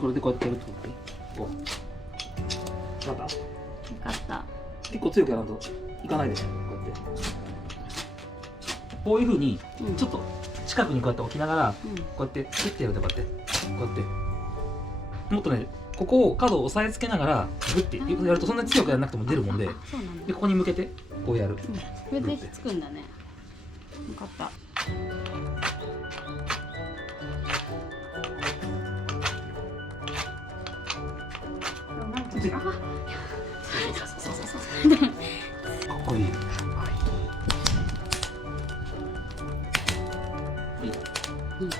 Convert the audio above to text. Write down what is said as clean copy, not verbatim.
これでこうやってやるってことね。こう。わかった？分かった。結構強くやらんといかないでしょ。こうやって。こういう風にちょっと近くにこうやって置きながら、こうやってキュッてやるとこうやってこうやってもっとね、ここを角を押さえつけながらグッてやるとそんなに強くやらなくても出るもんで、でここに向けてこうやる。これでひっつくんだね。分かった。かっこいい。うん